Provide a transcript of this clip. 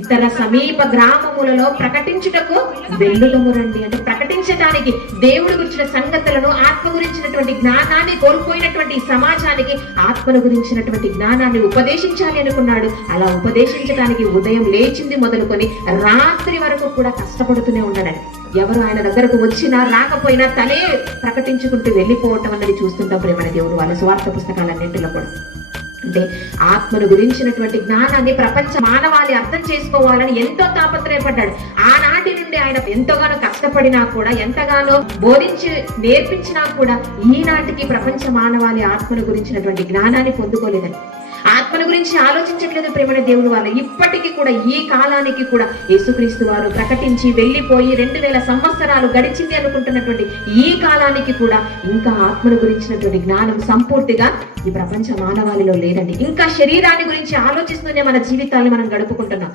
ఇతర సమీప గ్రామములలో ప్రకటించుటకు వెళ్ళుదము రండి. అంటే ప్రకటించడానికి దేవుడు గురించిన సంగతులను, ఆత్మ గురించినటువంటి జ్ఞానాన్ని కోల్పోయినటువంటి ఈ సమాజానికి ఆత్మను గురించినటువంటి జ్ఞానాన్ని ఉపదేశించాలి అనుకున్నాడు. అలా ఉపదేశించడానికి ఉదయం లేచింది మొదలుకొని రాత్రి వరకు కూడా కష్టపడుతూనే ఉన్నాడని. ఎవరు ఆయన దగ్గరకు వచ్చినా రాకపోయినా తనే ప్రకటించుకుంటూ వెళ్ళిపోవటం అన్నది చూస్తుంటాం ప్రేమ దేవుడు వాళ్ళ స్వార్థ పుస్తకాలన్నింటిలో కూడా. అంటే ఆత్మను గురించినటువంటి జ్ఞానాన్ని ప్రపంచ మానవాళి అర్థం చేసుకోవాలని ఎంతో తాపత్రయపడ్డాడు. ఆనాటి నుండి ఆయన ఎంతగానో కష్టపడినా కూడా, ఎంతగానో బోధించి నేర్పించినా కూడా ఈనాటికి ప్రపంచ మానవాళి ఆత్మను గురించినటువంటి జ్ఞానాన్ని పొందుకోలేదని, ఆత్మను గురించి ఆలోచించట్లేదు ప్రేమ దేవుడు వాళ్ళు. ఇప్పటికీ కూడా ఈ కాలానికి కూడా యేసుక్రీస్తు వారు ప్రకటించి వెళ్ళిపోయి 2000 సంవత్సరాలు గడిచింది అనుకుంటున్నటువంటి ఈ కాలానికి కూడా ఇంకా ఆత్మను గురించినటువంటి జ్ఞానం సంపూర్తిగా ఈ ప్రపంచ మానవాళిలో లేదండి. ఇంకా శరీరాన్ని గురించి ఆలోచిస్తూనే మన జీవితాన్ని మనం గడుపుకుంటున్నాం.